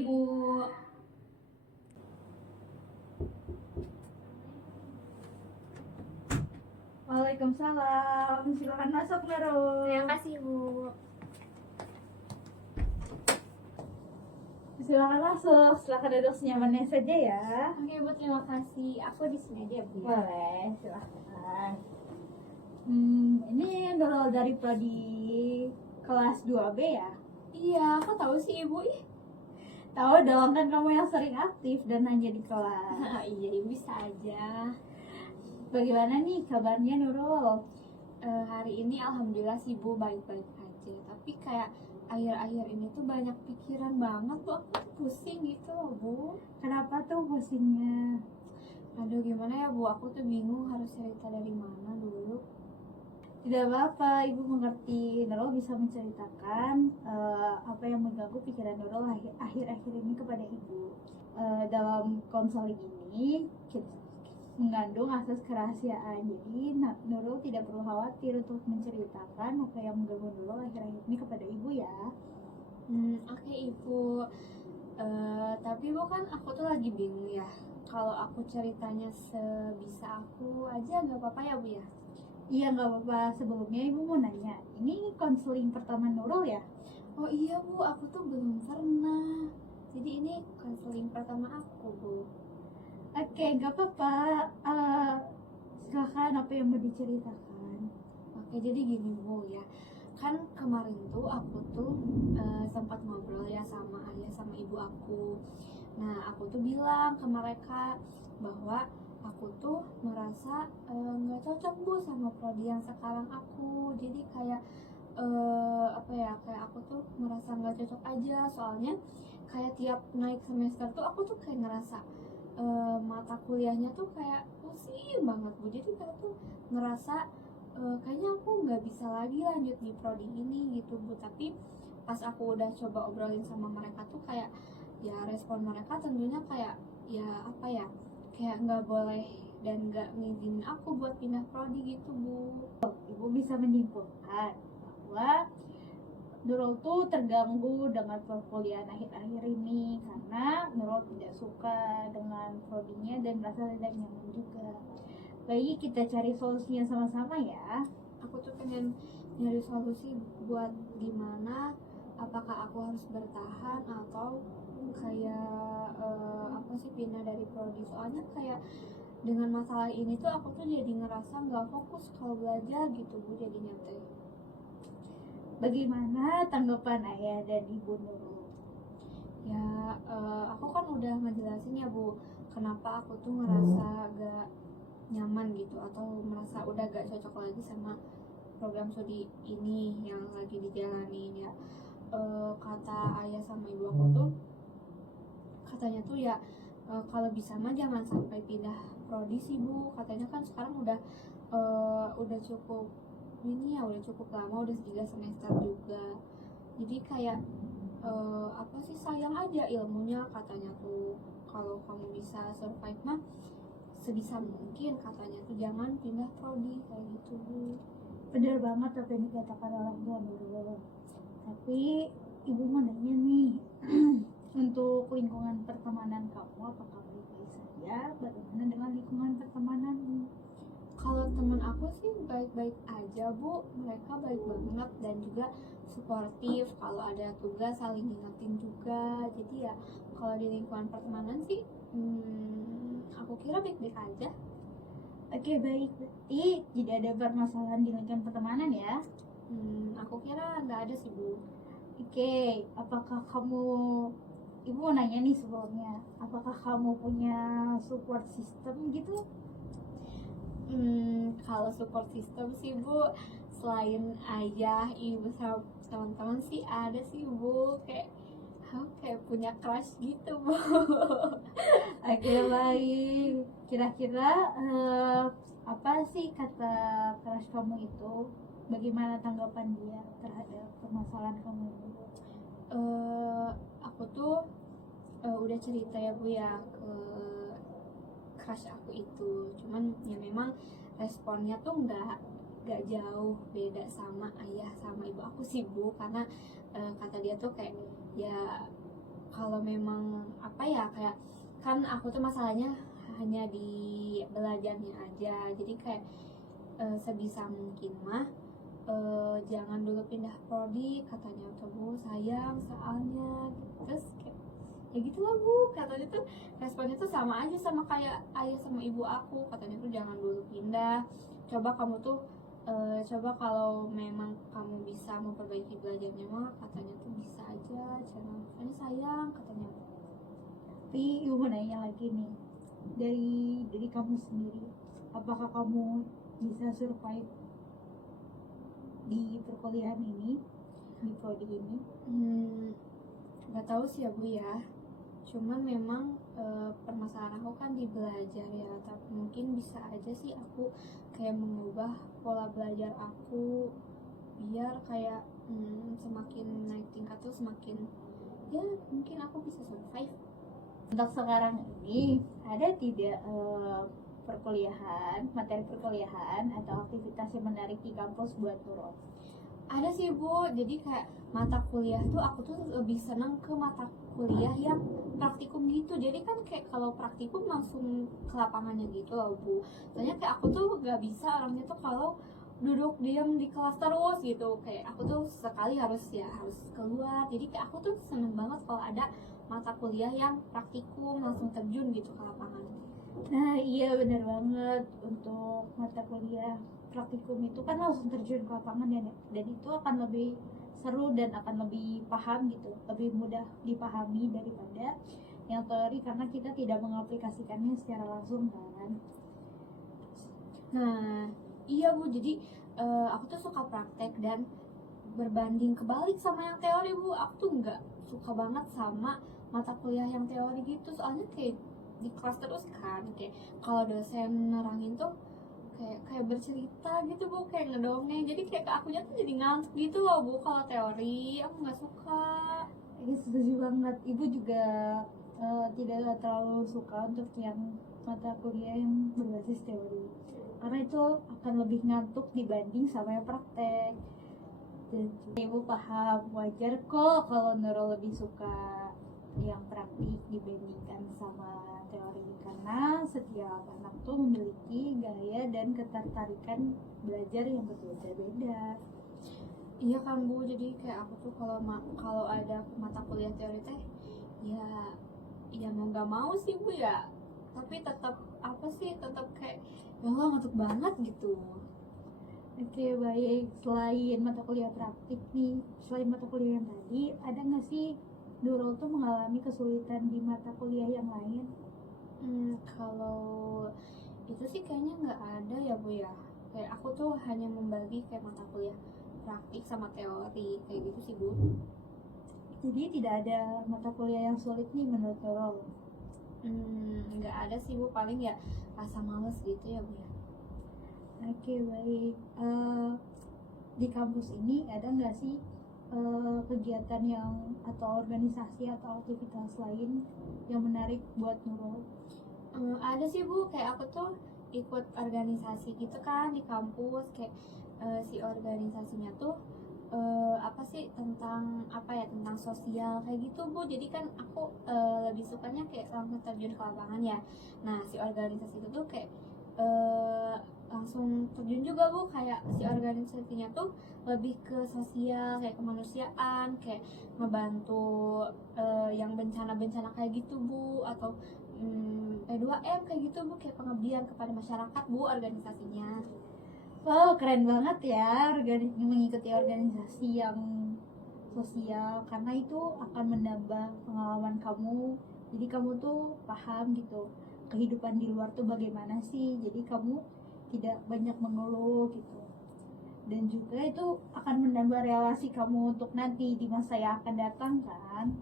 Ibu. Waalaikumsalam. Silakan masuk, Nurul. Terima kasih, Bu. Silakan masuk. Silakan duduk senyamannya saja ya. Oke, Bu, terima kasih. Aku di sini aja, Bu. Boleh, silakan. Ini Nurul dari prodi kelas 2B ya. Iya, aku tahu sih, Ibu. Tahu dong, kan kamu yang sering aktif dan hanya di kelas. Iya, Ibu bisa aja. Bagaimana nih kabarnya, Nurul? Hari ini alhamdulillah sih, Bu, baik-baik aja. Tapi kayak akhir-akhir ini tuh banyak pikiran banget, Bu. Aku tuh pusing gitu loh, Bu. Kenapa tuh pusingnya? Aduh, gimana ya, Bu? Aku tuh bingung harus cerita dari mana dulu. Tidak apa-apa, Ibu mengerti. Nurul bisa menceritakan apa yang mengganggu pikiran Nurul akhir-akhir ini kepada Ibu. Dalam konseling ini mengandung asas kerahasiaan. Jadi Nurul tidak perlu khawatir untuk menceritakan apa yang mengganggu Nurul akhir-akhir ini kepada Ibu ya. Oke, Ibu. Tapi Bu, kan aku tuh lagi bingung ya. Kalau aku ceritanya sebisa aku aja nggak apa-apa ya, Bu ya? Iya, nggak apa-apa. Sebelumnya Ibu mau nanya, ini konseling pertama Nurul ya? Oh iya, Bu, aku tuh belum pernah. Jadi ini konseling pertama aku, Bu. Oke, nggak apa-apa. Silakan, apa yang mau diceritakan? Oke, jadi gini, Bu ya. Kan kemarin tuh aku tuh sempat ngobrol ya sama ayah sama ibu aku. Nah, aku tuh bilang ke mereka bahwa aku tuh merasa nggak cocok, Bu, sama prodi yang sekarang aku. Jadi kayak apa ya, kayak aku tuh merasa nggak cocok aja. Soalnya kayak tiap naik semester tuh aku tuh kayak ngerasa mata kuliahnya tuh kayak pusing banget, Bu. Jadi kayak tuh ngerasa kayaknya aku nggak bisa lagi lanjut di prodi ini gitu, Bu. Tapi pas aku udah coba obrolin sama mereka tuh kayak ya respon mereka tentunya kayak ya apa ya, kayak nggak boleh dan nggak ngizinin aku buat pindah prodi gitu, Bu. Ibu bisa menyimpulkan bahwa Nurul tuh terganggu dengan perkuliahan akhir-akhir ini karena Nurul tidak suka dengan prodinya dan merasa tidak nyaman juga. Baik, kita cari solusinya sama-sama ya. Aku tuh pengen nyari solusi buat gimana, apakah aku harus bertahan atau kayak apa sih, pindah dari prodi. Soalnya kayak dengan masalah ini tuh aku tuh jadi ngerasa nggak fokus kalau belajar gitu, Bu, jadinya teh. Bagaimana tanggapan ayah dan ibu Nurul? Ya aku kan udah ngejelasin ya, Bu, kenapa aku tuh ngerasa gak nyaman gitu atau merasa udah gak cocok lagi sama program studi ini yang lagi dijalanin ya. Kata ayah sama ibu aku tuh katanya tuh ya kalau bisa mah jangan sampai pindah prodi sih, Bu. Katanya kan sekarang udah cukup ini ya, udah cukup lama, udah 3 semester juga. Jadi kayak apa sih, sayang aja ilmunya katanya tuh. Kalau kamu bisa survive mah sebisa mungkin katanya tuh jangan pindah prodi kayak gitu, Bu. Benar banget apa yang dikatakan orang tua Nurul. Tapi ibu mau nanya nih, untuk lingkungan pertemanan kamu apakah baik-baik saja? Bagaimana dengan lingkungan pertemananmu? Kalau teman aku sih baik-baik aja, Bu. Mereka baik banget dan juga suportif. Kalau ada tugas saling ngingetin juga. Jadi ya kalau di lingkungan pertemanan sih aku kira baik-baik aja. Oke, baik. Berarti tidak ada permasalahan di lingkungan pertemanan ya? Aku kira nggak ada sih, Bu. Oke, apakah kamu, ibu mau nanya nih sebelumnya, apakah kamu punya support system gitu? Kalau support system sih, Bu, selain ayah, ibu, sama teman-teman sih ada sih, Bu. Kayak punya crush gitu, Bu. Oke, baik. Kira-kira apa sih kata crush kamu itu? Bagaimana tanggapan dia terhadap permasalahan kamu ini? Aku tuh udah cerita ya, Bu, ya ke crush aku itu. Cuman ya memang responnya tuh nggak jauh beda sama ayah sama ibu aku sih, Bu. Karena kata dia tuh kayak ya kalau memang apa ya, kayak kan aku tuh masalahnya hanya di belajarnya aja, jadi kayak sebisa mungkin mah jangan dulu pindah prodi katanya tuh Bu, sayang soalnya. Terus kayak ya gitu lah Bu, katanya tuh responnya tuh sama aja sama kayak ayah sama ibu aku, katanya tuh jangan dulu pindah, coba kamu tuh coba kalau memang kamu bisa memperbaiki belajarnya mah katanya tuh bisa aja, jangan katanya sayang katanya. Tapi ibu mau nanya lagi nih, dari kamu sendiri, apakah kamu bisa survive di perkuliahan ini, di prodi ini? Nggak tahu sih ya Bu ya, cuman memang permasalahan aku kan di belajar ya, tapi mungkin bisa aja sih aku kayak mengubah pola belajar aku biar kayak semakin naik tingkat tuh semakin ya mungkin aku bisa survive. Untuk sekarang ini ada tidak materi perkuliahan atau aktivitas yang menarik di kampus buat Nurul? Ada sih Bu, jadi kayak mata kuliah tuh aku tuh lebih senang ke mata kuliah yang praktikum gitu. Jadi kan kayak kalau praktikum langsung ke lapangannya gitu loh Bu. Soalnya kayak aku tuh gak bisa orangnya tuh kalau duduk diam di kelas terus gitu. Kayak aku tuh sekali harus keluar. Jadi kayak aku tuh seneng banget kalau ada mata kuliah yang praktikum langsung terjun gitu ke lapangan. Nah iya benar banget, untuk mata kuliah praktikum itu kan langsung terjun ke lapangan ya, Nek. Dan itu akan lebih seru dan akan lebih paham gitu, lebih mudah dipahami daripada yang teori karena kita tidak mengaplikasikannya secara langsung kan. Nah, iya Bu, jadi aku tuh suka praktek dan berbanding kebalik sama yang teori Bu. Aku tuh nggak suka banget sama mata kuliah yang teori gitu, soalnya kayak di kelas terus kan, kayak kalau dosen nerangin tuh kayak bercerita gitu Bu, kayak ngedongeng, jadi kayak ke akunya tuh jadi ngantuk gitu loh Bu. Kalau teori aku nggak suka. Setuju banget, ibu juga tidak terlalu suka untuk yang mata kuliah yang berbasis teori karena itu akan lebih ngantuk dibanding sama yang praktek. Dan juga ibu paham, wajar kok kalau Nurul lebih suka yang praktik dibandingkan sama teori karena setiap anak tuh memiliki gaya dan ketertarikan belajar yang berbeda-beda. Iya kan Bu, jadi kayak aku tuh kalau ada mata kuliah teori teh ya mau nggak mau sih Bu ya, tapi tetap tetap kayak ya Allah ngantuk banget gitu. Oke baik, selain mata kuliah praktik nih, selain mata kuliah yang tadi, ada nggak sih Nurul tuh mengalami kesulitan di mata kuliah yang lain? Kalau itu sih kayaknya nggak ada ya Bu ya, kayak aku tuh hanya membagi kayak mata kuliah praktik sama teori kayak gitu sih Bu. Jadi tidak ada mata kuliah yang sulit nih menurut Nurul? Nggak ada sih Bu, paling ya rasa males gitu ya Bu ya. Oke baik, di kampus ini ada nggak sih kegiatan yang atau organisasi atau aktivitas lain yang menarik buat Nurul? Ada sih Bu, kayak aku tuh ikut organisasi gitu kan di kampus, kayak si organisasinya tuh tentang sosial kayak gitu Bu. Jadi kan aku lebih sukanya kayak langsung terjun ke lapangan ya. Nah si organisasi itu tuh kayak langsung terjun juga Bu, kayak si organisasinya tuh lebih ke sosial, kayak kemanusiaan, kayak ngebantu yang bencana-bencana kayak gitu Bu, atau P2M kayak gitu Bu, kayak pengabdian kepada masyarakat Bu organisasinya. Wow, keren banget ya mengikuti organisasi yang sosial karena itu akan menambah pengalaman kamu. Jadi kamu tuh paham gitu kehidupan di luar tuh bagaimana sih. Jadi kamu tidak banyak mengeluh gitu. Dan juga itu akan menambah relasi kamu untuk nanti di masa yang akan datang kan.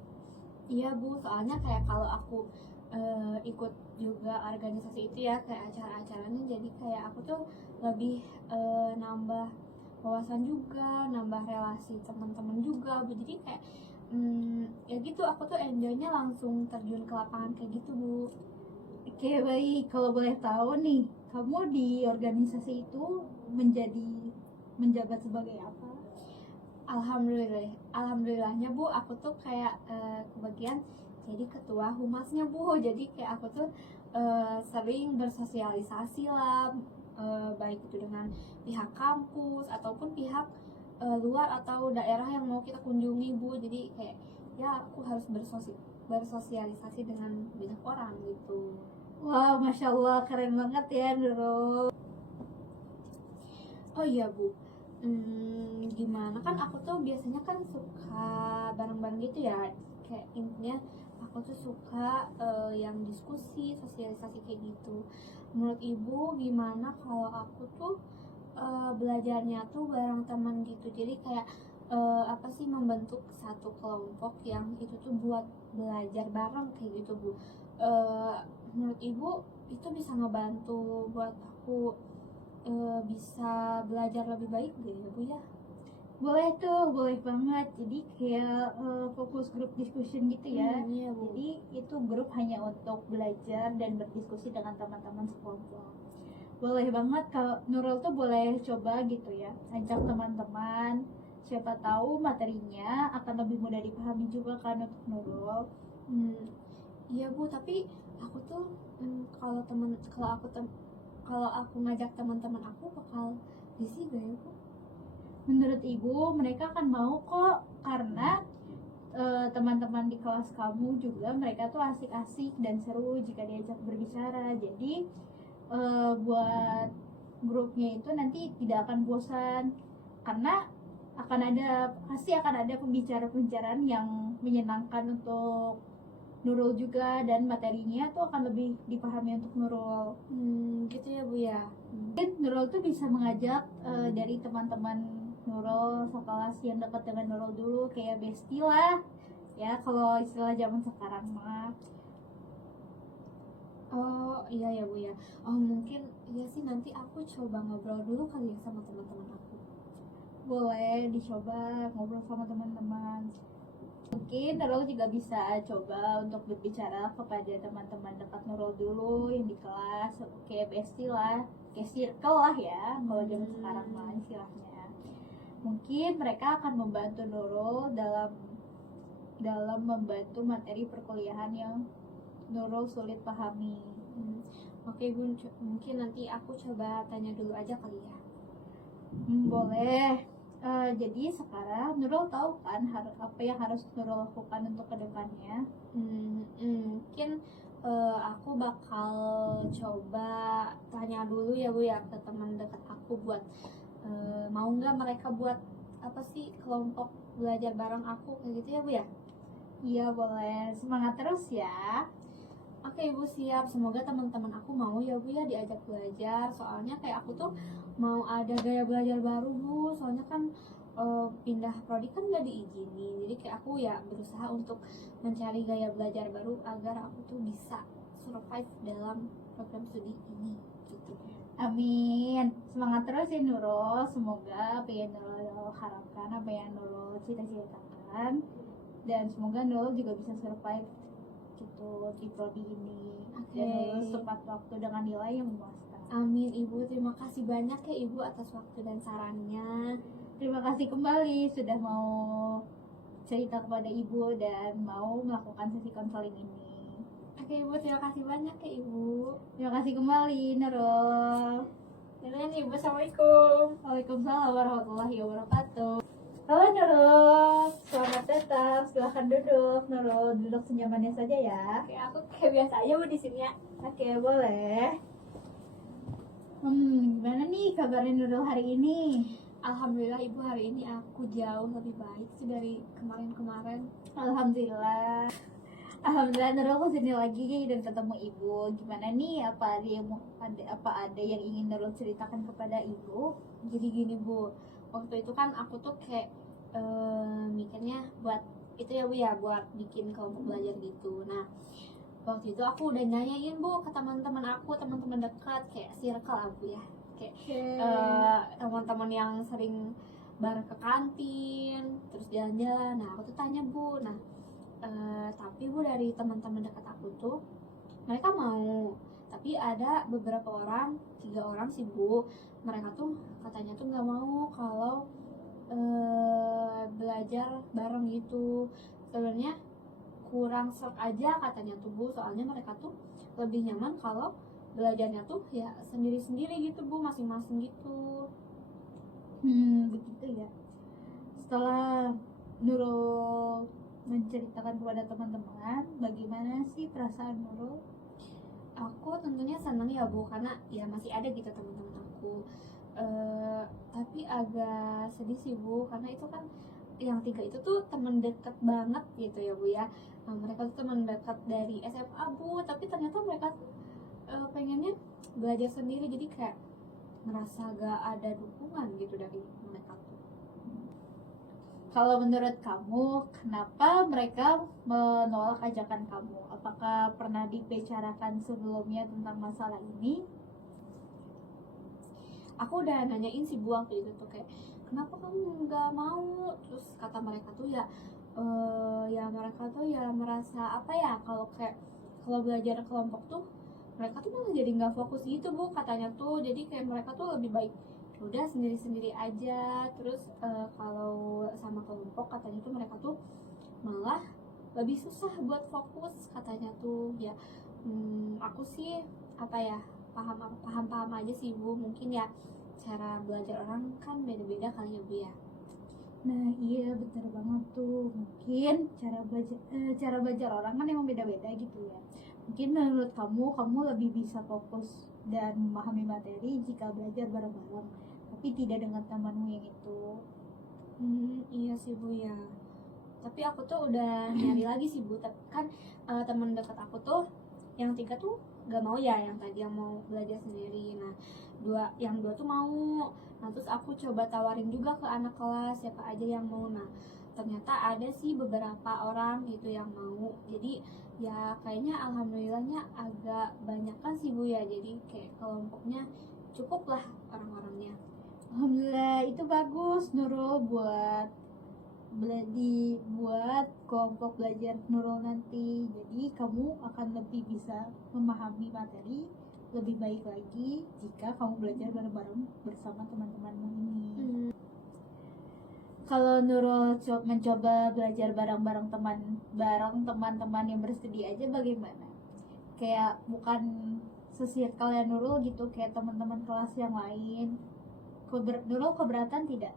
Iya Bu, soalnya kayak kalau aku ikut juga organisasi itu ya, kayak acara-acaranya, jadi kayak aku tuh lebih nambah wawasan juga, nambah relasi teman-teman juga Bu. Jadi kayak ya gitu, aku tuh enjoynya langsung terjun ke lapangan kayak gitu Bu. Oke baik, kalau boleh tahu nih, kamu di organisasi itu menjabat sebagai apa? Alhamdulillahnya Bu, aku tuh kayak kebagian jadi ketua humasnya Bu. Jadi kayak aku tuh sering bersosialisasi lah, baik itu dengan pihak kampus ataupun pihak luar atau daerah yang mau kita kunjungi Bu. Jadi kayak ya aku harus bersosialisasi dengan banyak orang gitu. Wow, Masya Allah, keren banget ya Nurul. Oh iya Bu, gimana kan aku tuh biasanya kan suka bareng-bareng gitu ya. Kayak intinya aku tuh suka yang diskusi, sosialisasi kayak gitu. Menurut Ibu gimana kalau aku tuh belajarnya tuh bareng teman gitu. Jadi kayak apa sih, membentuk satu kelompok yang itu tuh buat belajar bareng kayak gitu Bu. Menurut Ibu itu bisa ngebantu buat aku bisa belajar lebih baik gak ya Bu ya? Boleh tuh, boleh banget. Jadi kayak fokus group discussion gitu ya. Iya Bu. Jadi itu grup hanya untuk belajar dan berdiskusi dengan teman-teman sekelompok. Boleh banget kalau Nurul tuh boleh coba gitu ya, ajak teman-teman. Siapa tahu materinya akan lebih mudah dipahami juga kan untuk Nurul. Iya Bu, tapi aku tuh kalau aku ngajak teman-teman aku bakal risih gak ya Bu? Menurut Ibu, mereka akan mau kok karena teman-teman di kelas kamu juga mereka tuh asik-asik dan seru jika diajak berbicara. Jadi buat grupnya itu nanti tidak akan bosan karena pasti akan ada pembicaraan yang menyenangkan untuk Nurul juga, dan materinya tuh akan lebih dipahami untuk Nurul. Gitu ya Bu ya. Mungkin Nurul tuh bisa mengajak dari teman-teman Nurul sekelas yang dekat dengan Nurul dulu, kayak bestie lah ya kalau istilah zaman sekarang mah. Oh iya ya Bu ya. Oh mungkin iya sih, nanti aku coba ngobrol dulu kali ya sama teman-teman aku. Boleh dicoba ngobrol sama teman-teman. Mungkin Nurul juga bisa coba untuk berbicara kepada teman-teman dekat Nurul dulu yang di kelas, kayak bestie lah, kayak circle lah ya kalau zaman sekarang mah istilahnya. Mungkin mereka akan membantu Nurul dalam membantu materi perkuliahan yang Nurul sulit pahami. Oke Bu, mungkin nanti aku coba tanya dulu aja kali ya. Boleh. Jadi sekarang Nurul tahu kan apa yang harus Nurul lakukan untuk kedepannya? Mungkin aku bakal coba tanya dulu ya Bu ya ke teman dekat aku buat mau nggak mereka buat apa sih kelompok belajar bareng aku kayak gitu ya Bu ya. Iya boleh, semangat terus ya. Oke Ibu, siap. Semoga teman-teman aku mau ya Bu ya diajak belajar. Soalnya kayak aku tuh mau ada gaya belajar baru Bu. Soalnya kan pindah prodi kan gak diizini. Jadi kayak aku ya berusaha untuk mencari gaya belajar baru agar aku tuh bisa survive dalam program studi ini gitu. Amin. Semangat terus ya Nurul. Semoga apa yang Nurul harapkan, apa yang Nurul cita-citakan, dan semoga Nurul juga bisa survive gitu di prodi ini. Oke. Dan lulus tepat waktu dengan nilai yang memuaskan. Amin Ibu, terima kasih banyak ya Ibu atas waktu dan sarannya. Terima kasih kembali sudah mau cerita kepada Ibu dan mau melakukan sesi konseling ini. Oke Ibu, terima kasih banyak ya Ibu. Terima kasih kembali Nurul. Dan Ibu, Assalamualaikum. Waalaikumsalam warahmatullahi wabarakatuh. Halo Nurul, selamat datang. Silahkan duduk Nurul, duduk senyamannya saja ya. Oke, aku kayak biasa aja Bu di sini ya. Oke, boleh. Gimana nih kabarnya Nurul hari ini? Alhamdulillah Ibu, hari ini aku jauh lebih baik sih dari kemarin-kemarin. Alhamdulillah. Alhamdulillah Nurul kesini lagi dan ketemu Ibu. Gimana nih? Apa ada yang ingin Nurul ceritakan kepada Ibu? Jadi gini Bu, waktu itu kan aku tuh kayak mikirnya buat itu ya Bu ya, buat bikin kelompok belajar gitu. Nah waktu itu aku udah nanyain Bu ke teman-teman aku, teman-teman dekat kayak circle aku ya, kayak teman-teman yang sering bareng ke kantin terus jalan-jalan. Nah aku tuh tanya Bu, nah tapi Bu dari teman-teman dekat aku tuh mereka mau, tapi ada beberapa orang, 3 orang sih Bu, mereka tuh katanya tuh nggak mau kalau belajar bareng gitu. Sebenarnya kurang serk aja katanya tuh Bu, soalnya mereka tuh lebih nyaman kalau belajarnya tuh ya sendiri-sendiri gitu Bu, masing-masing gitu. Begitu ya. Setelah Nurul menceritakan kepada teman-teman, bagaimana sih perasaan Nurul? Aku tentunya seneng ya Bu, karena ya masih ada gitu teman-teman aku. Tapi agak sedih sih Bu, karena itu kan yang 3 itu tuh teman deket banget gitu ya Bu ya. Nah, mereka tuh teman dekat dari SMA Bu, tapi ternyata mereka tuh pengennya belajar sendiri, jadi kayak ngerasa gak ada dukungan gitu dari mereka tuh. Kalau menurut kamu, kenapa mereka menolak ajakan kamu? Apakah pernah dibicarakan sebelumnya tentang masalah ini? Aku udah nanyain sih Bu waktu itu tuh kayak kenapa kamu nggak mau, terus kata mereka tuh ya ya mereka tuh ya merasa apa ya, kalau belajar kelompok tuh mereka tuh malah jadi nggak fokus gitu Bu katanya tuh, jadi kayak mereka tuh lebih baik udah sendiri-sendiri aja. Terus kalau sama kelompok katanya tuh mereka tuh malah lebih susah buat fokus katanya tuh ya. Aku sih apa ya, paham aja sih Bu, mungkin ya cara belajar orang kan beda-beda kali ya Bu ya. Nah iya betul banget tuh. Mungkin cara belajar orang kan emang beda-beda gitu ya. Mungkin menurut kamu lebih bisa fokus dan memahami materi jika belajar bareng-bareng, tapi tidak dengan temanmu yang itu. Iya sih Bu ya, tapi aku tuh udah nyari lagi sih Bu, tapi kan teman dekat aku tuh yang 3 tuh gak mau ya, yang tadi yang mau belajar sendiri. Nah yang dua tuh mau. Nah terus aku coba tawarin juga ke anak kelas siapa aja yang mau. Nah ternyata ada sih beberapa orang gitu yang mau, jadi ya kayaknya alhamdulillahnya agak banyak kan sih Bu ya, jadi kayak kelompoknya cukup lah orang-orangnya. Alhamdulillah itu bagus Nurul buat buat kelompok belajar Nurul nanti. Jadi kamu akan lebih bisa memahami materi lebih baik lagi jika kamu belajar bareng-bareng bersama teman-temanmu ini. Kalau Nurul mencoba belajar bareng-bareng teman-teman yang bersedia aja bagaimana? Kayak bukan sesirkel ya Nurul gitu, kayak teman-teman kelas yang lain. Nurul keberatan tidak?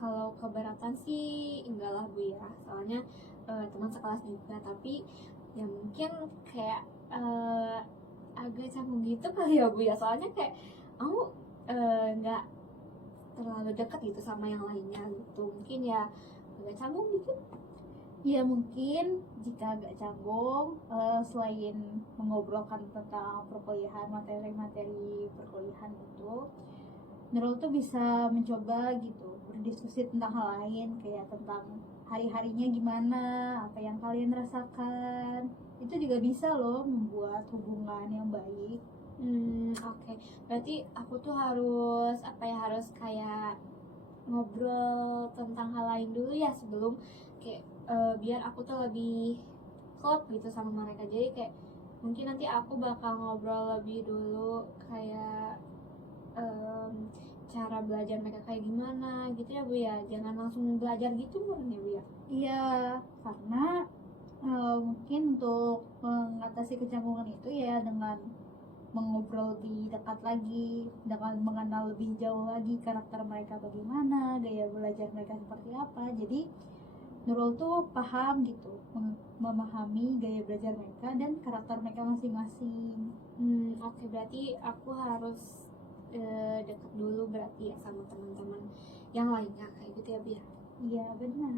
Kalau keberatan sih enggak lah Bu ya, soalnya teman sekelas juga, tapi ya mungkin kayak agak canggung gitu kali ya Bu ya, soalnya kayak aku nggak terlalu dekat gitu sama yang lainnya gitu, mungkin ya agak canggung dikit. Ya mungkin jika agak canggung, selain mengobrolkan tentang perkuliahan, materi-materi perkuliahan itu, Nurul tuh bisa mencoba gitu berdiskusi tentang hal lain, kayak tentang hari-harinya gimana, apa yang kalian rasakan. Itu juga bisa loh membuat hubungan yang baik. Oke. Berarti aku tuh harus harus kayak ngobrol tentang hal lain dulu ya sebelum kayak biar aku tuh lebih klop gitu sama mereka. Jadi kayak mungkin nanti aku bakal ngobrol lebih dulu kayak cara belajar mereka kayak gimana gitu ya Bu ya, jangan langsung belajar gitu kan ya Bu ya. Iya, karena mungkin untuk mengatasi kecanggungan itu ya dengan mengobrol lebih dekat lagi, dengan mengenal lebih jauh lagi karakter mereka bagaimana, gaya belajar mereka seperti apa. Jadi Nurul tuh paham gitu, memahami gaya belajar mereka dan karakter mereka masing-masing. Oke, berarti aku harus deket dulu berarti ya sama teman-teman yang lainnya kayak gitu ya Bu ya. Iya benar.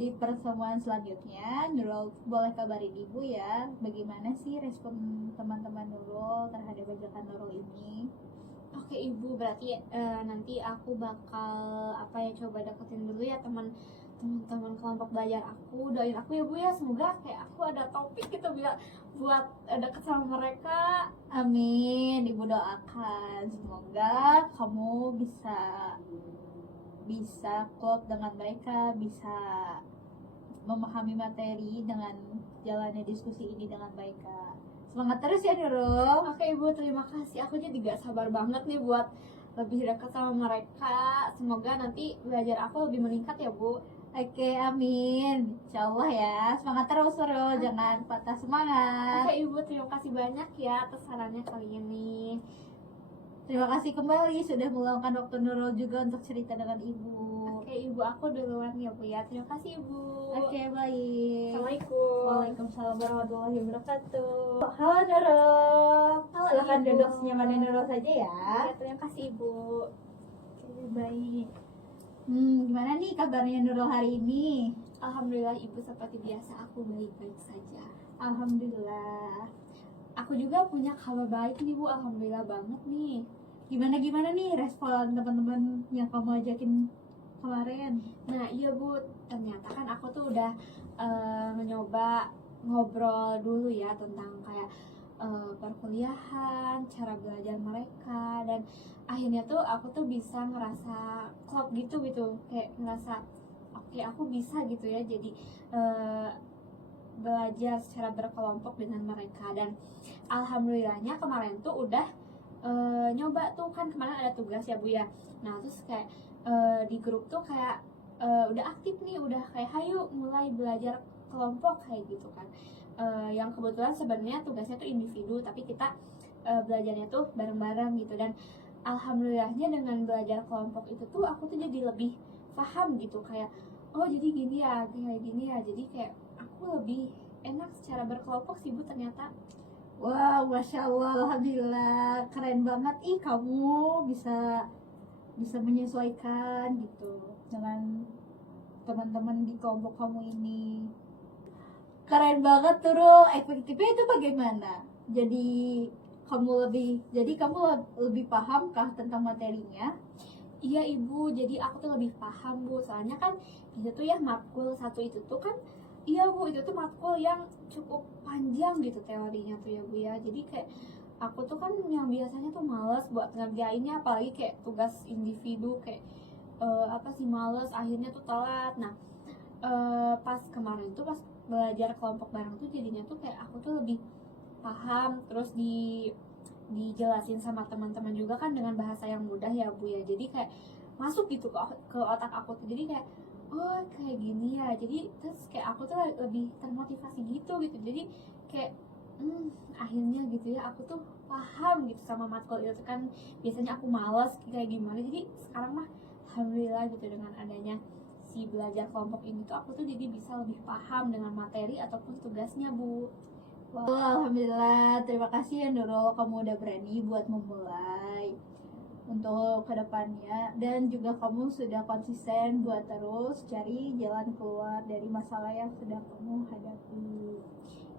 Di pertemuan selanjutnya Nurul boleh kabarin Ibu ya, bagaimana sih respon teman-teman Nurul terhadap ajakan Nurul ini. Oke Ibu, berarti nanti aku bakal coba deketin dulu ya teman-teman kelompok belajar aku. Doain aku ya Bu ya, semoga kayak aku ada topik gitu buat deket sama mereka. Amin, Ibu doakan semoga kamu bisa klop dengan mereka, bisa memahami materi dengan jalannya diskusi ini dengan baik, Kak. Semangat terus ya Nurul. Oke Ibu, terima kasih. Aku jadi gak sabar banget nih buat lebih dekat sama mereka. Semoga nanti belajar aku lebih meningkat ya Bu. Oke, amin. Insya Allah ya. Semangat terus Nurul, jangan patah semangat. Oke Ibu, terima kasih banyak ya atas sarannya kali ini. Terima kasih kembali sudah meluangkan waktu Nurul juga untuk cerita dengan Ibu. Oke Ibu, aku duluan ya Bu ya. Terima kasih Ibu. Oke, baik. Assalamualaikum. Waalaikumsalam warahmatullahi wabarakatuh. Halo Nurul. Halo, Silahkan Ibu. duduk senyaman Nurul saja ya. Ya, terima kasih Ibu. Oke, baik. Gimana nih kabarnya Nurul hari ini? Alhamdulillah Ibu, seperti biasa aku baik-baik saja. Alhamdulillah. Aku juga punya kabar baik nih Bu, alhamdulillah banget nih. Gimana nih respon teman-teman yang kamu ajakin kemarin? Nah iya Bu, ternyata kan aku tuh udah mencoba ngobrol dulu ya tentang kayak perkuliahan, cara belajar mereka, dan akhirnya tuh aku tuh bisa ngerasa klop gitu, kayak ngerasa oke, aku bisa gitu ya, jadi belajar secara berkelompok dengan mereka. Dan alhamdulillahnya kemarin tuh udah nyoba tuh, kan kemarin ada tugas ya Bu ya. Nah terus kayak di grup tuh kayak udah aktif nih, udah kayak hayu mulai belajar kelompok kayak gitu kan. Yang kebetulan sebenarnya tugasnya tuh individu, tapi kita belajarnya tuh bareng-bareng gitu. Dan alhamdulillahnya dengan belajar kelompok itu tuh aku tuh jadi lebih paham gitu, kayak oh jadi gini ya, kayak gini ya, jadi kayak aku lebih enak secara berkelompok sih Bu ternyata. Wow, Masya Allah, Alhamdulillah, keren banget. Ih, kamu bisa menyesuaikan gitu dengan teman-teman di kelompok kamu ini. Keren banget tuh, Ro. Efektifnya itu bagaimana? Jadi kamu lebih pahamkah tentang materinya? Iya Ibu, jadi aku tuh lebih paham Bu, soalnya kan itu tuh ya matkul satu itu tuh kan, iya Bu, itu tuh matkul yang cukup panjang gitu teorinya tuh ya Bu ya. Jadi kayak aku tuh kan yang biasanya tuh males buat ngerjainnya, apalagi kayak tugas individu, kayak males, akhirnya tuh telat. Nah pas kemarin tuh pas belajar kelompok bareng tuh jadinya tuh kayak aku tuh lebih paham, terus dijelasin sama teman-teman juga kan dengan bahasa yang mudah ya Bu ya. Jadi kayak masuk gitu ke otak aku tuh, jadi kayak oh kayak gini ya, jadi terus kayak aku tuh lebih termotivasi gitu. Jadi kayak akhirnya gitu ya aku tuh paham gitu sama matkul itu kan. Biasanya aku malas kayak gimana, jadi sekarang mah alhamdulillah gitu dengan adanya si belajar kelompok ini tuh aku tuh jadi bisa lebih paham dengan materi ataupun tugasnya Bu. Wow, Alhamdulillah. Terima kasih ya Nurul, kamu udah berani buat memulai untuk kedepannya, dan juga kamu sudah konsisten buat terus cari jalan keluar dari masalah yang sedang kamu hadapi.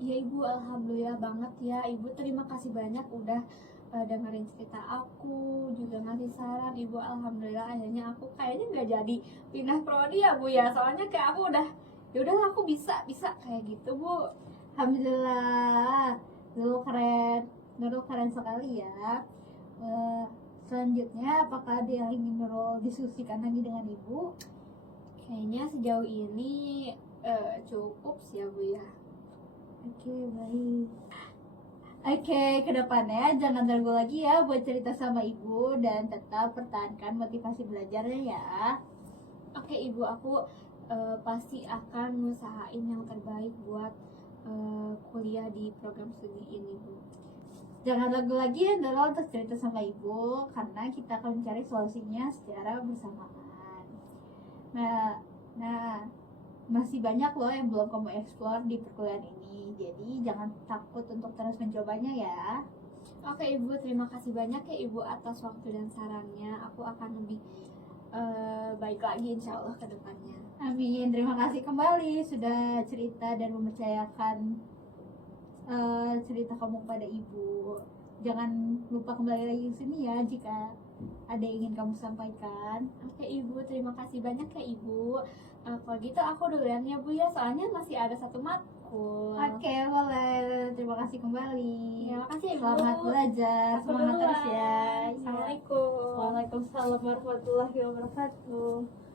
Iya Ibu, alhamdulillah banget ya Ibu, terima kasih banyak udah dengerin cerita aku, juga ngasih saran Ibu. Alhamdulillah akhirnya aku kayaknya nggak jadi pindah prodi ya Bu ya, soalnya kayak aku udah yaudahlah aku bisa kayak gitu Bu. Alhamdulillah, Nurul keren sekali ya. Selanjutnya, apakah ada yang ingin Nurul diskusikan lagi dengan Ibu? Kayaknya sejauh ini cukup sih ya Bu ya. Oke, baik. Oke, kedepannya jangan ragu lagi ya buat cerita sama Ibu, dan tetap pertahankan motivasi belajarnya ya. Oke Ibu, aku pasti akan ngusahain yang terbaik buat kuliah di program studi ini Bu. Jangan ragu lagi ya Nurul untuk cerita sama Ibu, karena kita akan mencari solusinya secara bersamaan. Nah, masih banyak loh yang belum kamu explore di perkuliahan ini, jadi jangan takut untuk terus mencobanya ya. Oke Ibu, terima kasih banyak ya Ibu atas waktu dan sarannya. Aku akan lebih baik lagi insya Allah ke depannya. Amin. Terima kasih kembali sudah cerita dan mempercayakan cerita kamu kepada Ibu. Jangan lupa kembali lagi ke sini ya jika ada yang ingin kamu sampaikan. Oke Ibu, terima kasih banyak ya Ibu. Kalau gitu aku duluan ya Bu ya, soalnya masih ada satu matkul. Oke, boleh. Terima kasih kembali. Terima kasih Ibu. Selamat belajar. Aku Semangat duluan. terus ya. Assalamualaikum. Waalaikumsalam warahmatullahi wabarakatuh.